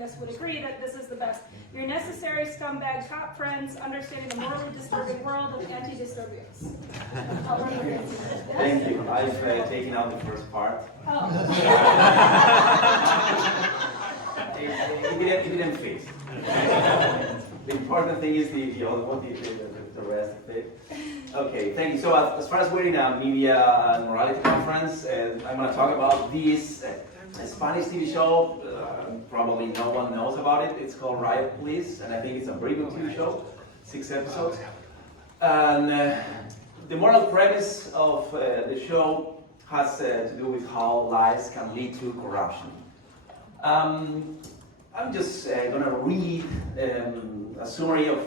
us would agree that this is the best. Your necessary scumbag top friends understanding the morally disturbing world of Antidisturbios. Thank you. I've taken out the first part. Oh. It didn't fit. The important thing is the other one, the rest of it. Okay, thank you. So as far as we're in a media and morality conference, I'm going to talk about this Spanish TV show. Probably no one knows about it. It's called Riot Police, and I think it's a very good TV show. 6 episodes. And the moral premise of the show has to do with how lies can lead to corruption. I'm just going to read a summary of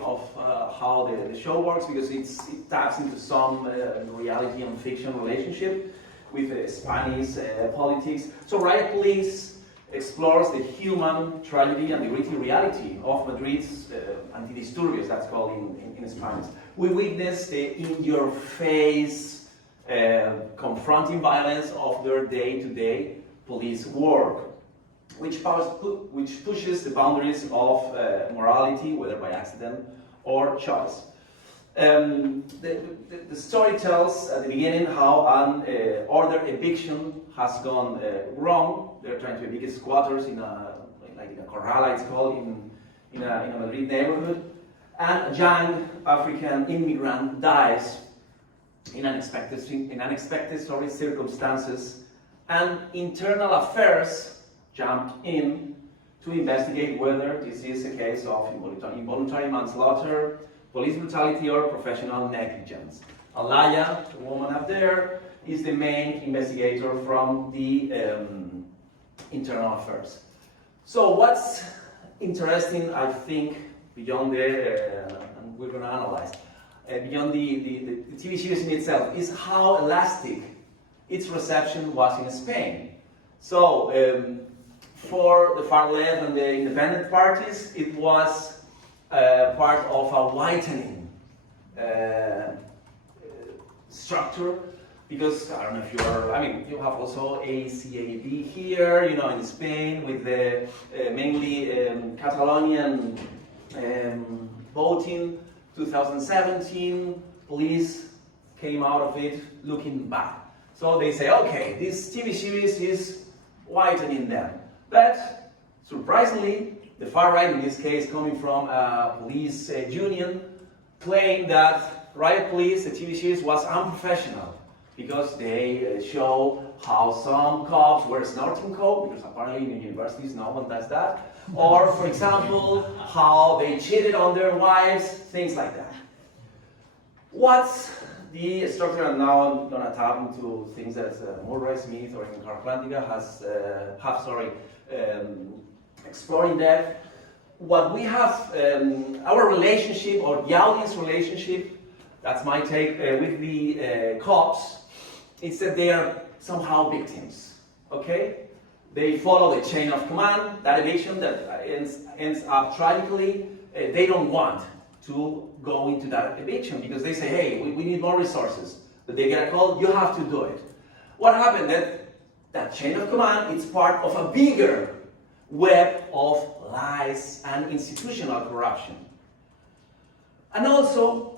how the show works, because it taps into some reality and fiction relationship with Spanish politics. So Riot Police explores the human tragedy and the gritty reality of Madrid's Antidisturbios, that's called in Spanish. We witness the in-your-face, confronting violence of their day-to-day police work, which pushes the boundaries of morality, whether by accident or choice. The story tells at the beginning how an ordered eviction has gone wrong. They're trying to evict squatters in a corrala, it's called, in a Madrid neighborhood, and a young African immigrant dies in unexpected circumstances, and internal affairs jumped in to investigate whether this is a case of involuntary manslaughter, police brutality, or professional negligence. Alaya, the woman up there, is the main investigator from the internal affairs. So what's interesting, I think, beyond and we're going to analyze, beyond the TV series in itself, is how elastic its reception was in Spain. So, for the far left and the independent parties, it was part of a whitening structure, because I don't know if you have also ACAB here, in Spain, with the mainly Catalonian voting, 2017, police came out of it looking bad. So they say, okay, this TV series is whitening them. But surprisingly, the far right, in this case coming from a police union, claimed that Riot Police, the TV series, was unprofessional because they show how some cops were snorting coke, because apparently in universities no one does that, or for example, how they cheated on their wives, things like that. What's the structure? And now I'm going to tap into things that Murray Smith or Atlantica have exploring that. What we have, our relationship, or the audience relationship, that's my take, with the cops, is that they are somehow victims, okay? They follow the chain of command, that eviction that ends up tragically. They don't want to go into that eviction because they say, hey, we need more resources. But they get a call, you have to do it. What happened? That chain of command is part of a bigger web of lies and institutional corruption. And also,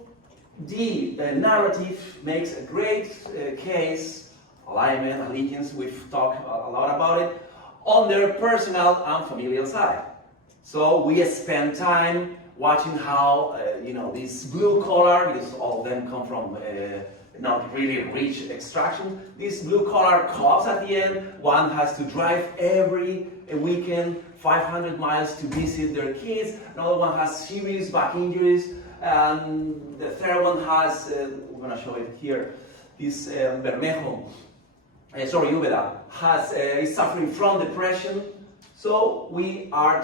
the narrative makes a great case, alignment, allegiance, we've talked a lot about it, on their personal and familial side. So we spend time watching how, this blue collar, because all of them come from not really rich extraction, these blue collar cops at the end, one has to drive every weekend 500 miles to visit their kids, another one has serious back injuries, and the third one has, we're going to show it here, this Bermejo, Úbeda, is suffering from depression. So we are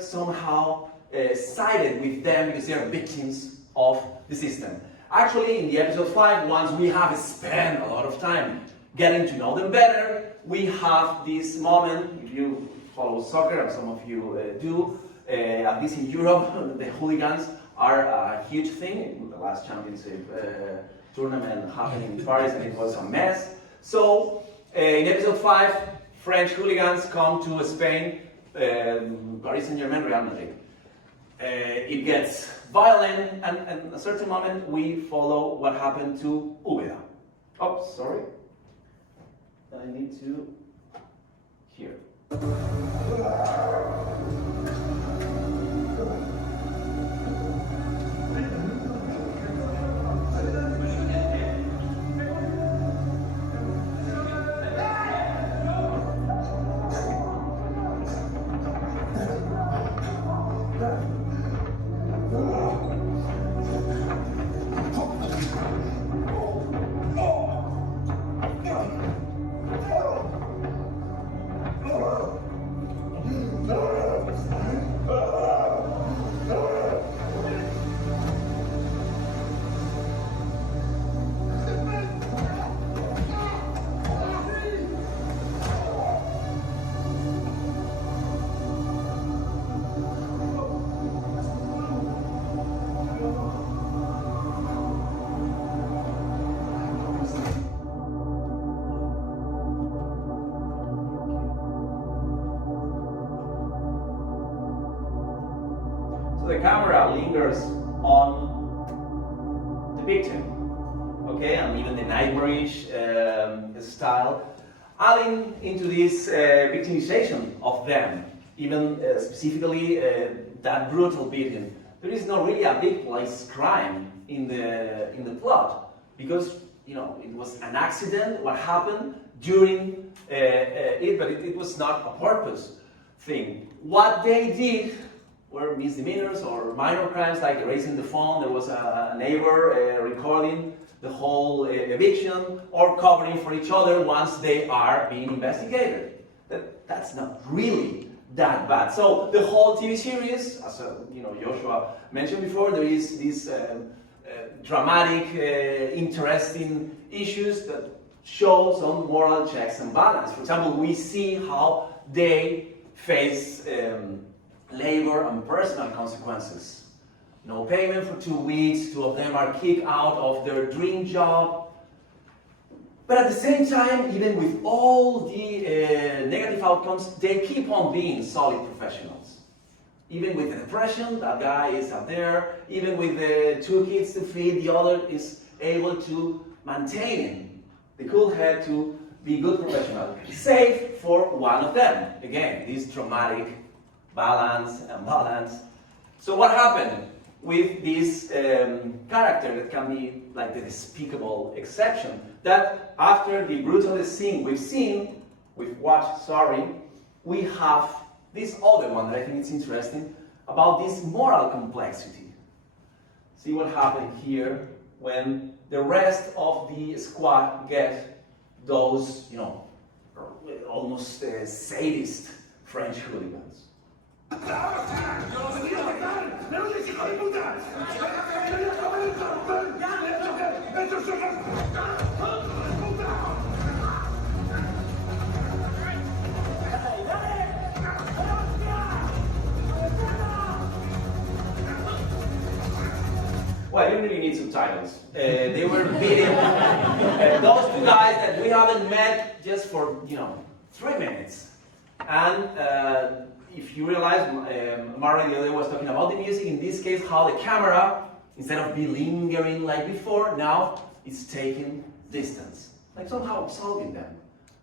somehow sided with them because they are victims of the system. Actually, in the episode 5, once we have spent a lot of time getting to know them better, we have this moment. If you follow soccer, and some of you do, at least in Europe, the hooligans are a huge thing. The last championship tournament happened in Paris, and it was a mess. So, in episode 5, French hooligans come to Spain, Paris Saint-Germain, Real Madrid. It gets violent, and at a certain moment we follow what happened to Úbeda. Oh, sorry. I need to here. The camera lingers on the victim, okay, and even the nightmarish style, adding into this victimization of them, even specifically that brutal beating. There is not really a big crime in the plot, because it was an accident. What happened during it, but it was not a purpose thing. What they did were misdemeanors or minor crimes, like erasing the phone. There was a neighbor recording the whole eviction, or covering for each other once they are being investigated. That's not really that bad. So the whole TV series, as Joshua mentioned before, there is these dramatic, interesting issues that show some moral checks and balance. For example, we see how they face labor and personal consequences. No payment for 2 weeks, 2 of them are kicked out of their dream job. But at the same time, even with all the negative outcomes, they keep on being solid professionals. Even with the depression, that guy is up there. Even with the 2 kids to feed, the other is able to maintain the cool head to be good professional. Save for one of them. Again, this dramatic balance and balance. So what happened with this character that can be like the despicable exception? That after the brutalist scene we've seen, we've watched, we have this other one that I think is interesting, about this moral complexity. See what happened here when the rest of the squad get those, almost sadist French hooligans. Well, you really need subtitles. They were beating those 2 guys that we haven't met just for 3 minutes. And if you realize, Mara the other was talking about the music. In this case, how the camera, instead of be lingering like before, now it's taking distance, like somehow absolving them.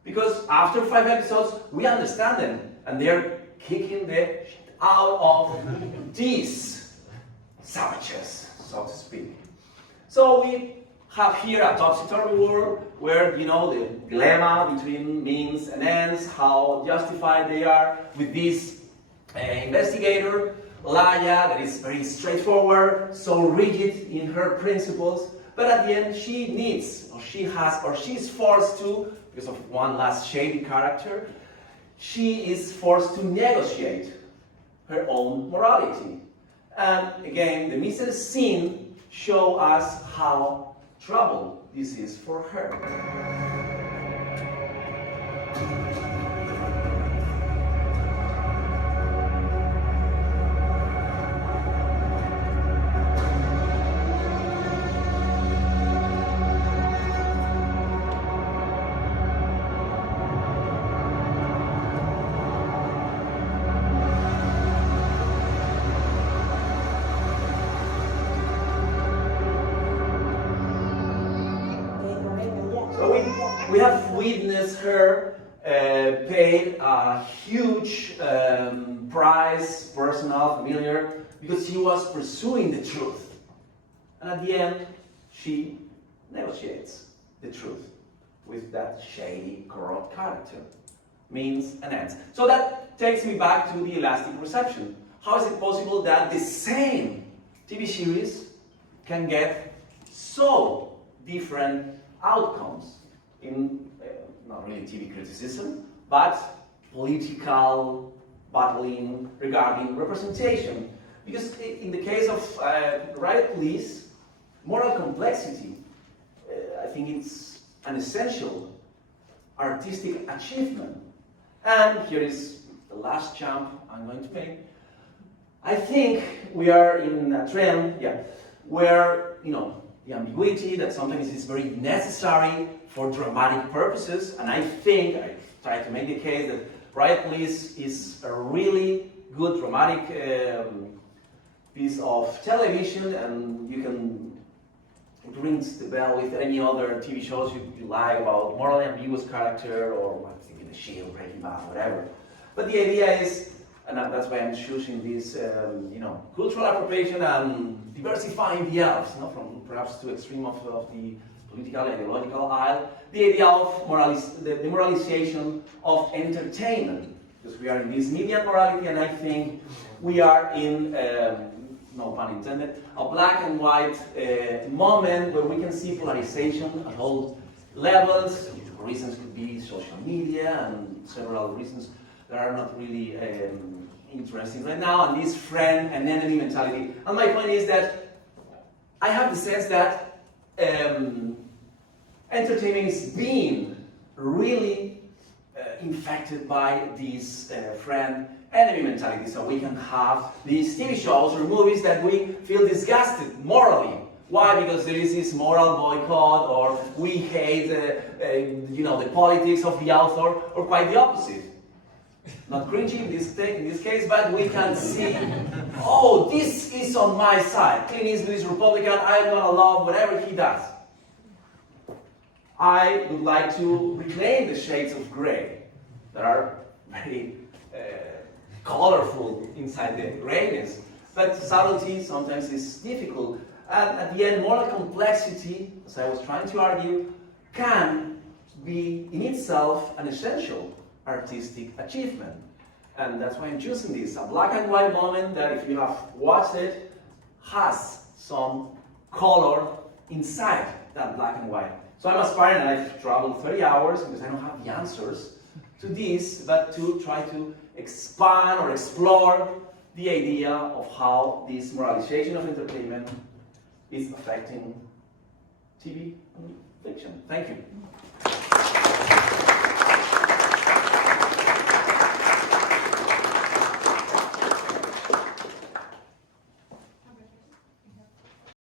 Because after 5 episodes, we understand them, and they're kicking the shit out of these savages, so to speak. So we have here a topsy-turvy world where, the dilemma between means and ends, how justified they are, with this investigator, Laia, that is very straightforward, so rigid in her principles, but at the end she needs, or she's forced to, because of one last shady character, she is forced to negotiate her own morality. And again, the mise en scene show us how trouble this is for her. witnessed her pay a huge price, personal, familiar, because she was pursuing the truth. And at the end, she negotiates the truth with that shady, corrupt character. Means and ends. So that takes me back to the elastic reception. How is it possible that the same TV series can get so different outcomes in not really TV criticism, but political battling regarding representation? Because in the case of Riot Police, moral complexity, I think it's an essential artistic achievement. And here is the last jump I'm going to make. I think we are in a trend, where, the ambiguity that sometimes is very necessary for dramatic purposes, and I think, I try to make the case that Riot Police is a really good dramatic piece of television, and you can, it rings the bell with any other TV shows you like about morally ambiguous character, or I think in The Shield, Breaking Bad, whatever. But the idea is, and that's why I'm choosing this, cultural appropriation and diversifying the elves, from perhaps to extreme of the political, ideological aisle. The idea of the moralization of entertainment, because we are in this media morality, and I think we are in, no pun intended, a black and white moment where we can see polarization at all levels. Reasons could be social media and several reasons that are not really interesting right now, and this friend and enemy mentality. And my point is that I have the sense that entertainment is being really infected by this friend-enemy mentality. So we can have these TV shows or movies that we feel disgusted morally. Why? Because there is this moral boycott, or we hate the politics of the author, or quite the opposite. Not cringy in this case, but we can see, oh, this is on my side. Clint Eastwood is Republican, I'm gonna love whatever he does. I would like to reclaim the shades of gray that are very colorful inside the grayness. But subtlety sometimes is difficult. And at the end, moral complexity, as I was trying to argue, can be in itself an essential artistic achievement. And that's why I'm choosing this. A black and white moment that, if you have watched it, has some color inside that black and white. So I'm aspiring, and I've traveled 30 hours because I don't have the answers to this, but to try to expand or explore the idea of how this moralization of entertainment is affecting TV and fiction. Thank you.